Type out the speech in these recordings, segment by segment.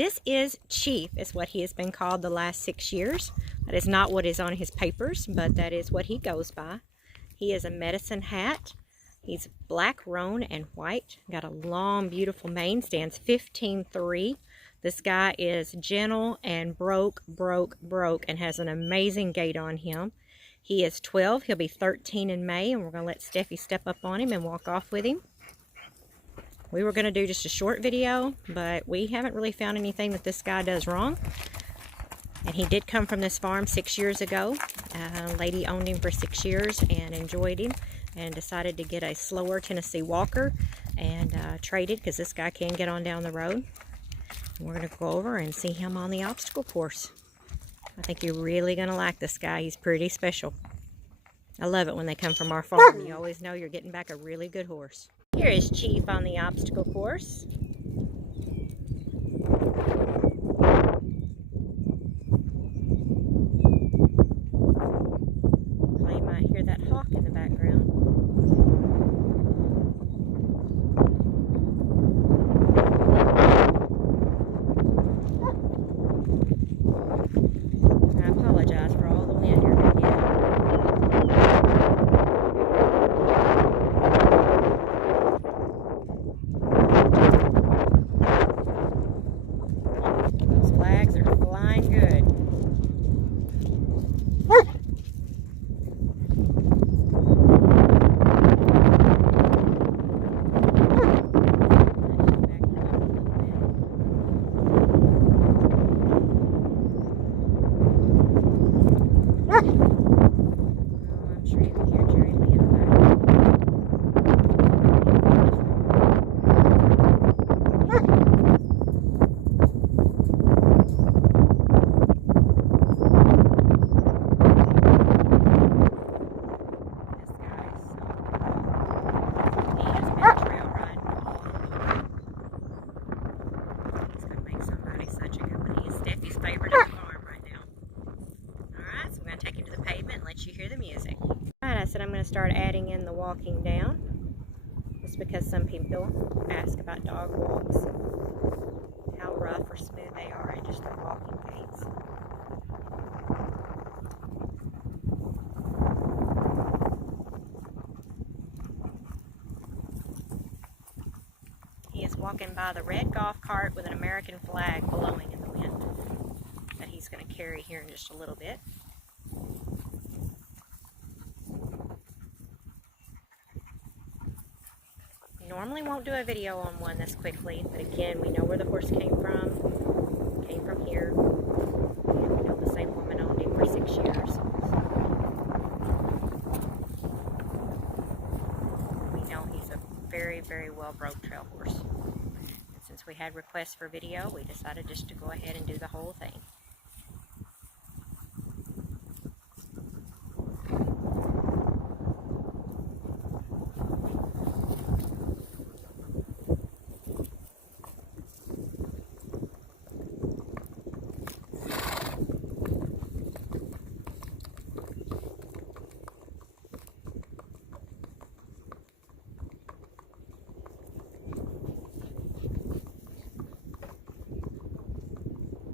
This is Chief, is what he has been called the last 6 years. That is not what is on his papers, but that is what he goes by. He is a medicine hat. He's black roan and white. Got a long, beautiful mane. Stands 15'3". This guy is gentle and broke, and has an amazing gait on him. He is 12. He'll be 13 in May, and we're going to let Steffi step up on him and walk off with him. We were going to do just a short video, but we haven't really found anything that this guy does wrong. And he did come from this farm 6 years ago. A lady owned him for 6 years and enjoyed him and decided to get a slower Tennessee Walker and traded, because this guy can get on down the road. We're going to go over and see him on the obstacle course. I think you're really going to like this guy. He's pretty special. I love it when they come from our farm. You always know you're getting back a really good horse. Here is Chief on the obstacle course. Well, you might hear that hawk in the background. I apologize for all the wind you're going to get. Those flags are flying good. Steffi's favorite at the farm right now. Alright, so I'm going to take him to the pavement and let you hear the music. Alright, I said I'm going to start adding in the walking down. Just because some people ask about dog walks, how rough or smooth they are, and just their walking gaits. He is walking by the red golf cart with an American flag blowing in the wind that he's going to carry here in just a little bit. Normally won't do a video on one this quickly, but again, we know where the horse came from. Came from here. And we know the same woman owned him for 6 years. So we know he's a very, very well broke trail horse. And since we had requests for video, we decided just to go ahead and do the whole thing.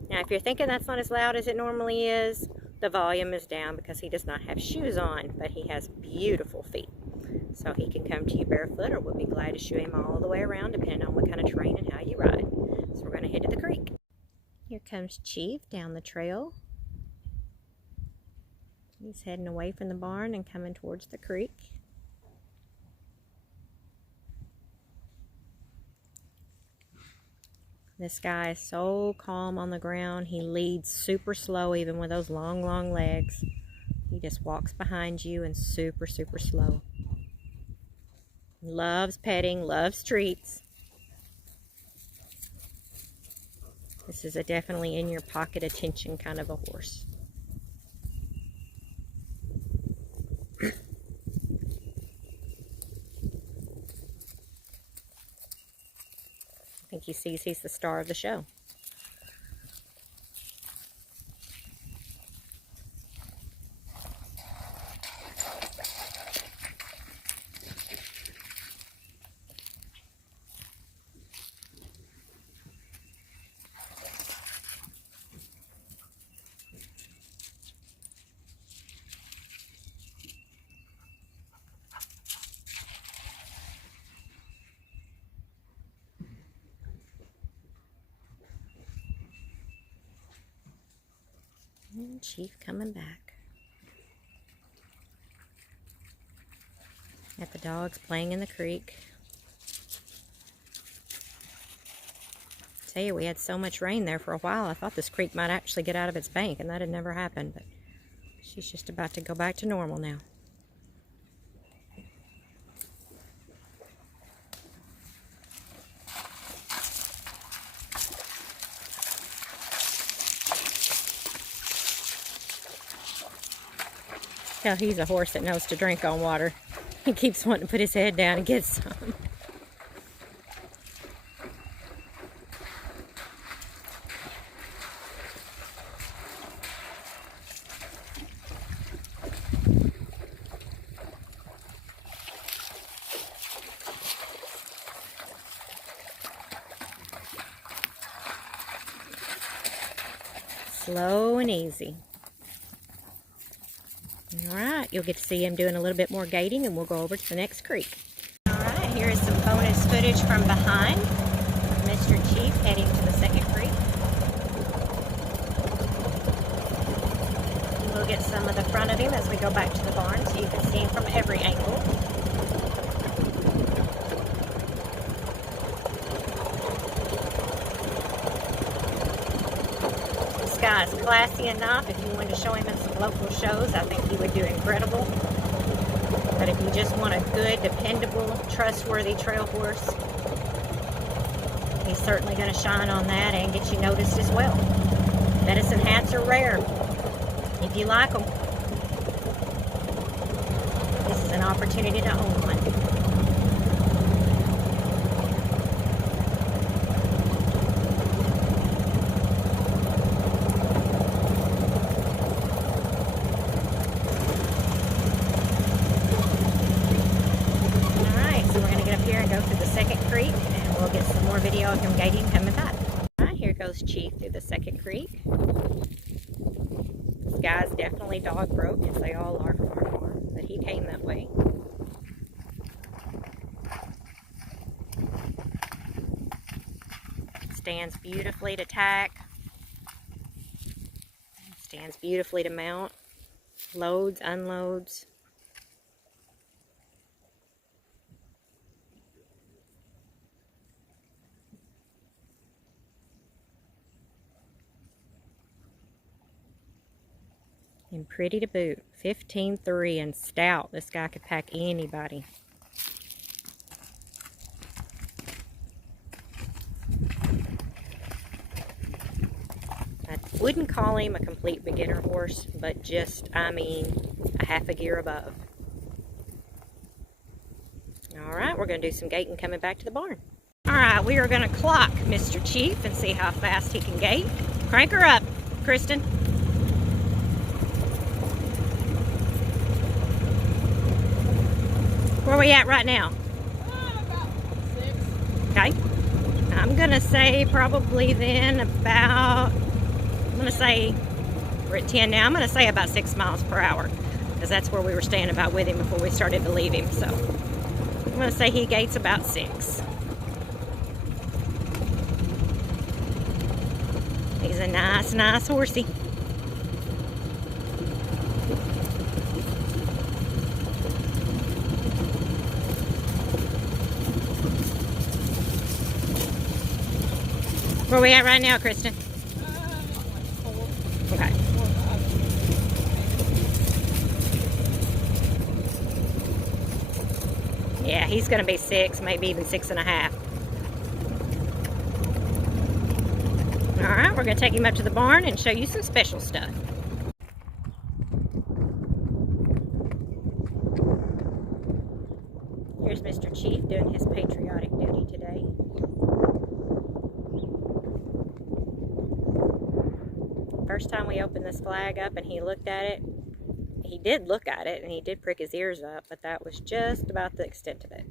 Now, if you're thinking that's not as loud as it normally is, the volume is down because he does not have shoes on, but he has beautiful feet. So he can come to you barefoot, or we'll be glad to show him all the way around, depending on what kind of terrain and how you ride. So we're going to head to the creek. Here comes Chief down the trail. He's heading away from the barn and coming towards the creek. This guy is so calm on the ground. He leads super slow, even with those long, long legs. He just walks behind you and super, super slow. Loves petting, loves treats. This is a definitely in your pocket attention kind of a horse. I think he sees he's the star of the show. And Chief coming back. Got the dogs playing in the creek. Tell you, we had so much rain there for a while. I thought this creek might actually get out of its bank, and that had never happened. But she's just about to go back to normal now. Tell he's a horse that knows to drink on water. He keeps wanting to put his head down and get some. Slow and easy. Alright, you'll get to see him doing a little bit more gating, and we'll go over to the next creek. Alright, here is some bonus footage from behind Mr. Chief heading to the second creek. We'll get some of the front of him as we go back to the barn so you can see him from every angle. This guy is classy enough. If you wanted to show him in some local shows, I think he would do incredible. But if you just want a good, dependable, trustworthy trail horse, he's certainly going to shine on that and get you noticed as well. Medicine hats are rare. If you like them, this is an opportunity to own one. Go through the second creek, and we'll get some more video of him gating coming back. Alright, here goes Chief through the second creek. This guy's definitely dog broke, as they all are from our farm, but he came that way. Stands beautifully to tack. Stands beautifully to mount. Loads, unloads. And pretty to boot. 15.3 and stout. This guy could pack anybody. I wouldn't call him a complete beginner horse, but just, I mean, a half a gear above. Alright, we're going to do some gating coming back to the barn. Alright, we are going to clock Mr. Chief and see how fast he can gate. Crank her up, Kristen. Where are we at right now? About 6. Okay. I'm going to say probably then about, I'm going to say, we're at 10 now, I'm going to say about 6 miles per hour. Because that's where we were staying about with him before we started to leave him. So, I'm going to say he gates about 6. He's a nice horsey. Where are we at right now, Kristen? Okay. Yeah, he's going to be 6, maybe even 6.5. Alright, we're going to take him up to the barn and show you some special stuff. Here's Mr. Chief doing his patriotic duty today. First time we opened this flag up and he looked at it, he did look at it and he did prick his ears up, but that was just about the extent of it.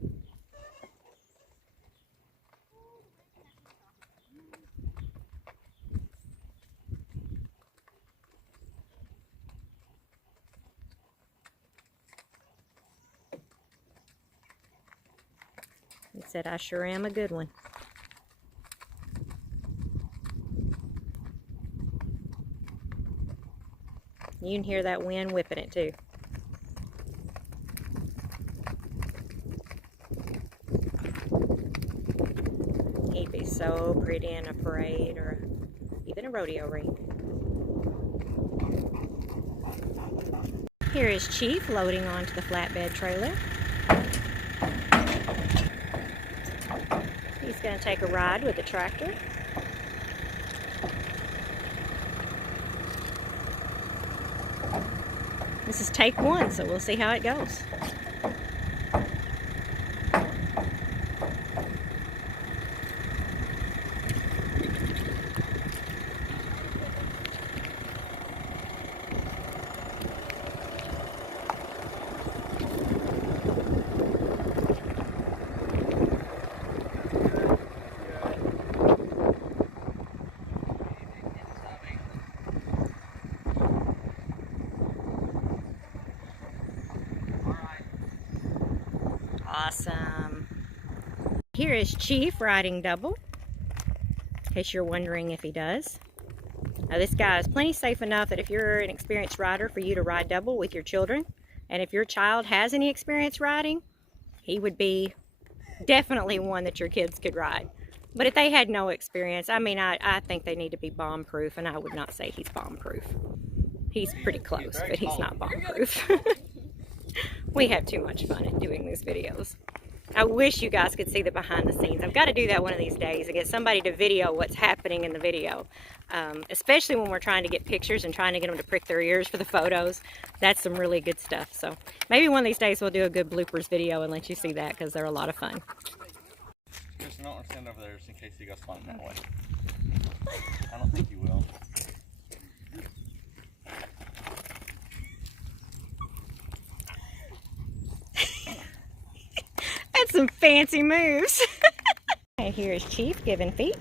He said, "I sure am a good one." You can hear that wind whipping it too. He'd be so pretty in a parade or even a rodeo ring. Here is Chief loading onto the flatbed trailer. He's going to take a ride with the tractor. This is take one, so we'll see how it goes. Awesome. Here is Chief riding double, in case you're wondering if he does. Now this guy is plenty safe enough that if you're an experienced rider, for you to ride double with your children. And if your child has any experience riding, he would be definitely one that your kids could ride. But if they had no experience, I mean, I think they need to be bomb-proof, and I would not say he's bomb-proof. He's pretty close, but he's not bomb-proof. We have too much fun in doing these videos. I wish you guys could see the behind the scenes. I've got to do that one of these days and get somebody to video what's happening in the video. Especially when we're trying to get pictures and trying to get them to prick their ears for the photos. That's some really good stuff. So maybe one of these days we'll do a good bloopers video and let you see that, because they're a lot of fun. Chris, don't stand over there just in case he goes flying that way. I don't think you will. That's some fancy moves. And here is Chief giving feet.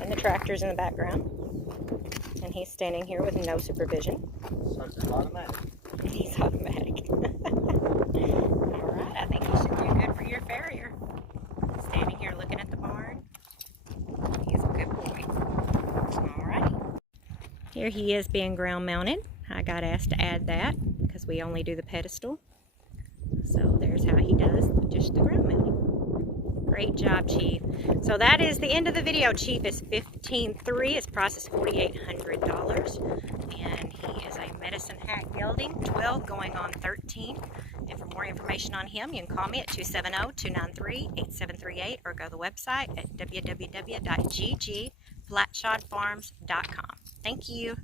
And the tractor's in the background. And he's standing here with no supervision. So it's automatic. He's automatic. Alright, I think he should do good for your farrier. Standing here looking at the barn. He's a good boy. Alrighty. Here he is being ground mounted. I got asked to add that because we only do the pedestal. So there's how he does just the ground mounting. Great job, Chief. So that is the end of the video. Chief is $15,300. His price is $4,800. And he is a medicine hat gelding, 12 going on 13. And for more information on him, you can call me at 270-293-8738 or go to the website at www.ggflatshodfarms.com. Thank you.